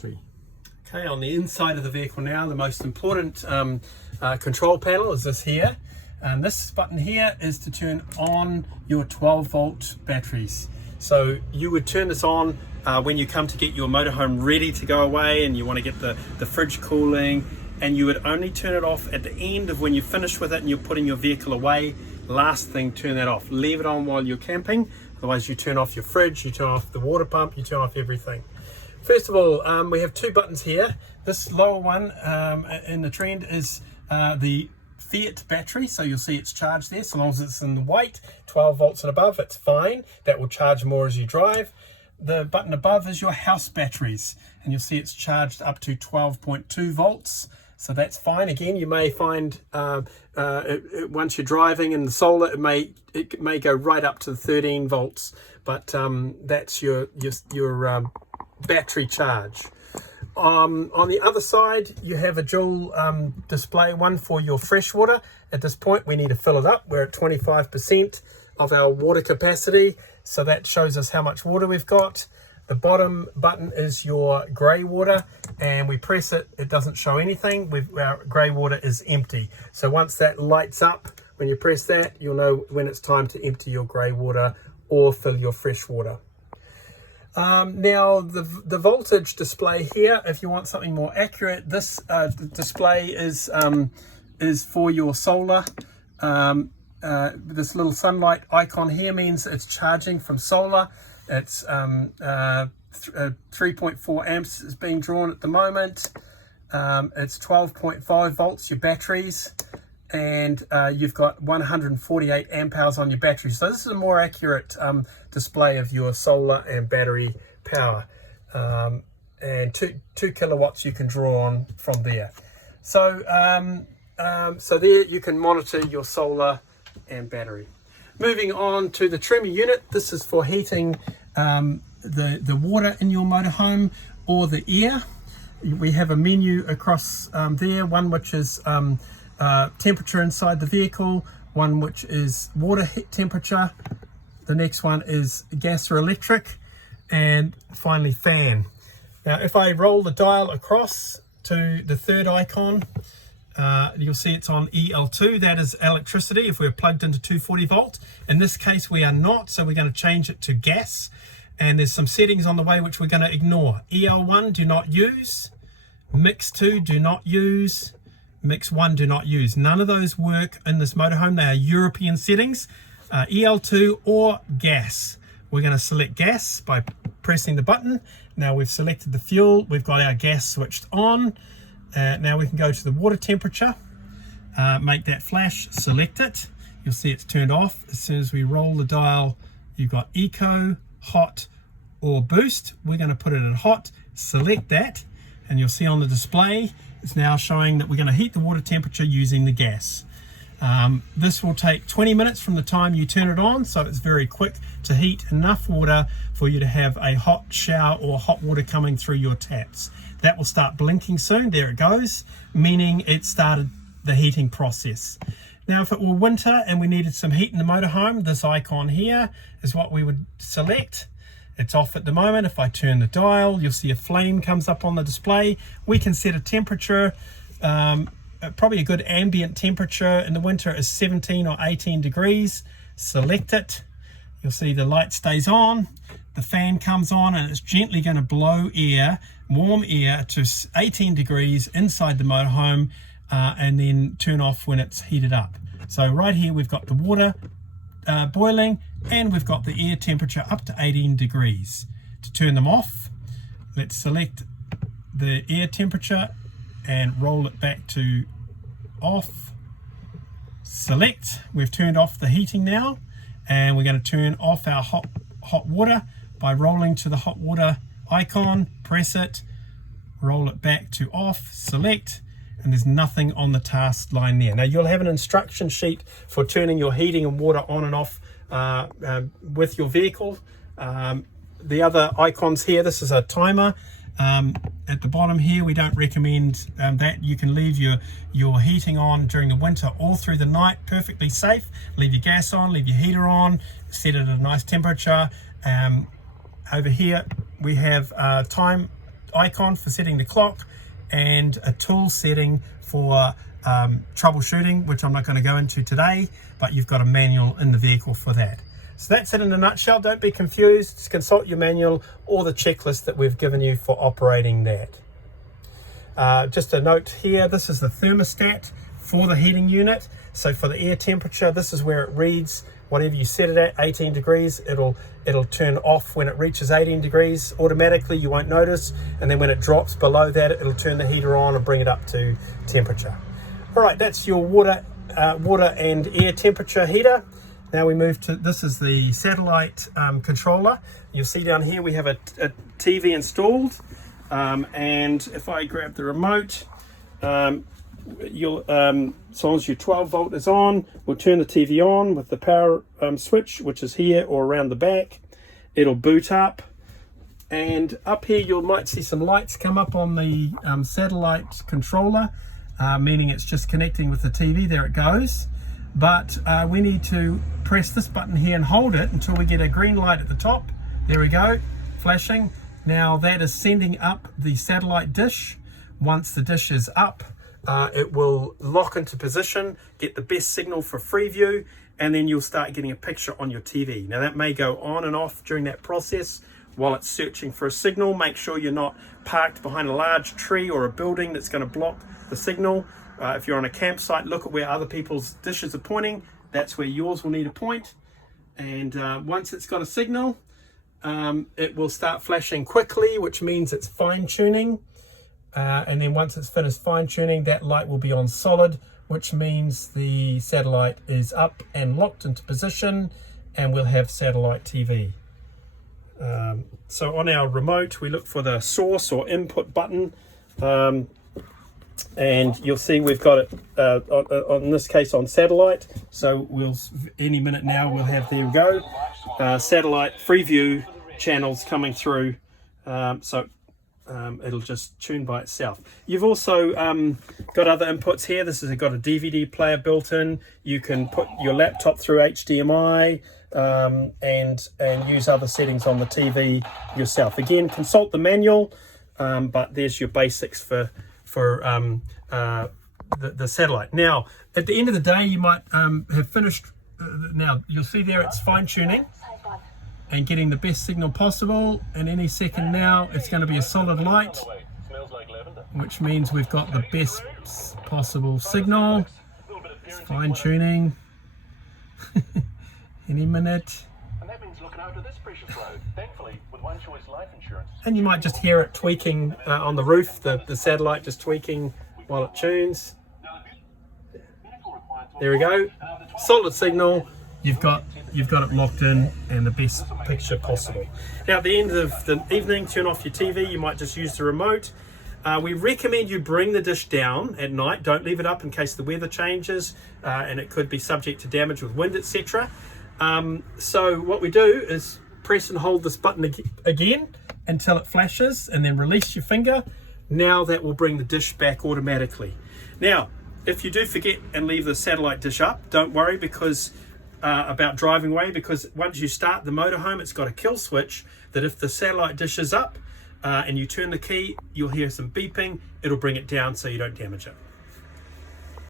battery. Okay, on the inside of the vehicle now, the most important control panel is this here. And this button here is to turn on your 12-volt batteries. So you would turn this on when you come to get your motorhome ready to go away and you want to get the fridge cooling, and you would only turn it off at the end of when you're finished with it and you're putting your vehicle away. Last thing, turn that off. Leave it on while you're camping. Otherwise you turn off your fridge, you turn off the water pump, you turn off everything. First of all, we have two buttons here. This lower one in the trend is the Fiat battery, so you'll see it's charged there. So long as it's in the white, 12 volts and above, it's fine. That will charge more as you drive. The button above is your house batteries, and you'll see it's charged up to 12.2 volts. So that's fine. Again, you may find once you're driving in the solar, it may go right up to 13 volts, but that's your battery charge. On the other side, you have a dual display, one for your fresh water. At this point, we need to fill it up. We're at 25% of our water capacity, so that shows us how much water we've got. The bottom button is your grey water, and we press it, it doesn't show anything. Our grey water is empty. So once that lights up, when you press that, you'll know when it's time to empty your grey water or fill your fresh water. Now the voltage display here, if you want something more accurate, this display is for your solar. This little sunlight icon here means it's charging from solar. It's 3.4 amps is being drawn at the moment. It's 12.5 volts, your batteries, and you've got 148 amp hours on your battery. So this is a more accurate display of your solar and battery power. And 2 kilowatts you can draw on from there. So, so there you can monitor your solar and battery. Moving on to the trimmer unit, this is for heating the water in your motorhome or the air. We have a menu across there, one which is temperature inside the vehicle, one which is water heat temperature, the next one is gas or electric, and finally fan. Now if I roll the dial across to the third icon, you'll see it's on EL2, that is electricity if we're plugged into 240 volt. In this case we are not, so we're going to change it to gas, and there's some settings on the way which we're going to ignore. EL1 do not use, Mix 2 do not use, Mix 1 do not use. None of those work in this motorhome. They are European settings. EL2 or gas. We're going to select gas by pressing the button. Now we've selected the fuel, we've got our gas switched on. Now we can go to the water temperature, make that flash, select it. You'll see it's turned off. As soon as we roll the dial, you've got eco, hot or boost. We're going to put it in hot, select that, and you'll see on the display it's now showing that we're going to heat the water temperature using the gas. This will take 20 minutes from the time you turn it on, so it's very quick to heat enough water for you to have a hot shower or hot water coming through your taps. That will start blinking soon. There it goes, meaning it started the heating process. Now if it were winter and we needed some heat in the motorhome, this icon here is what we would select. It's off at the moment. If I turn the dial, you'll see a flame comes up on the display. We can set a temperature, probably a good ambient temperature in the winter is 17 or 18 degrees. Select it. You'll see the light stays on. The fan comes on and it's gently going to blow air, warm air to 18 degrees inside the motorhome, and then turn off when it's heated up. So right here we've got the water boiling, and we've got the air temperature up to 18 degrees. To turn them off, let's select the air temperature and roll it back to off. Select. We've turned off the heating now, and we're going to turn off our hot water by rolling to the hot water icon, press it, roll it back to off, select, and there's nothing on the task line there. Now you'll have an instruction sheet for turning your heating and water on and off with your vehicle. The other icons here, this is a timer. At the bottom here, we don't recommend that. You can leave your heating on during the winter all through the night, perfectly safe. Leave your gas on, leave your heater on, set it at a nice temperature. Over here we have time icon for setting the clock, and a tool setting for troubleshooting, which I'm not going to go into today, but you've got a manual in the vehicle for that. So that's it in a nutshell. Don't be confused. Just consult your manual or the checklist that we've given you for operating that. Just a note here, this is the thermostat for the heating unit. So for the air temperature, this is where it reads whatever you set it at, 18 degrees, it'll turn off when it reaches 18 degrees automatically, you won't notice, and then when it drops below that, it'll turn the heater on and bring it up to temperature. All right, that's your water and air temperature heater. Now we move to, this is the satellite controller. You'll see down here we have a TV installed, and if I grab the remote, as long as your 12 volt is on, we'll turn the TV on with the power switch, which is here or around the back. It'll boot up, and up here you might see some lights come up on the satellite controller, meaning it's just connecting with the TV. There it goes. But we need to press this button here and hold it until we get a green light at the top. There we go, flashing. Now that is sending up the satellite dish. Once the dish is up, it will lock into position, get the best signal for Freeview, and then you'll start getting a picture on your TV. Now that may go on and off during that process while it's searching for a signal. Make sure you're not parked behind a large tree or a building that's going to block the signal. If you're on a campsite, look at where other people's dishes are pointing. That's where yours will need to point. And once it's got a signal, it will start flashing quickly, which means it's fine-tuning. And then once it's finished fine-tuning, that light will be on solid, which means the satellite is up and locked into position, and we'll have satellite TV. So on our remote, we look for the source or input button, and you'll see we've got it in this case on satellite. So we'll any minute now we'll have, there we go, satellite Freeview channels coming through. It'll just tune by itself. You've also got other inputs here. This has got a DVD player built in. You can put your laptop through HDMI and use other settings on the TV yourself. Again, consult the manual, but there's your basics for the satellite. Now, at the end of the day, you might have finished. Now, you'll see there it's fine-tuning and getting the best signal possible, and any second now it's going to be a solid light, which means we've got the best possible signal. It's fine-tuning. Any minute. And you might just hear it tweaking on the roof, the satellite just tweaking while it tunes. There we go, solid signal. You've got it locked in and the best picture possible. Now at the end of the evening, turn off your TV. You might just use the remote. We recommend you bring the dish down at night. Don't leave it up in case the weather changes and it could be subject to damage with wind, etc. So what we do is press and hold this button again until it flashes, and then release your finger. Now that will bring the dish back automatically. Now, if you do forget and leave the satellite dish up, don't worry about driving away, because once you start the motorhome, it's got a kill switch that if the satellite dish is up and you turn the key, you'll hear some beeping. It'll bring it down so you don't damage it.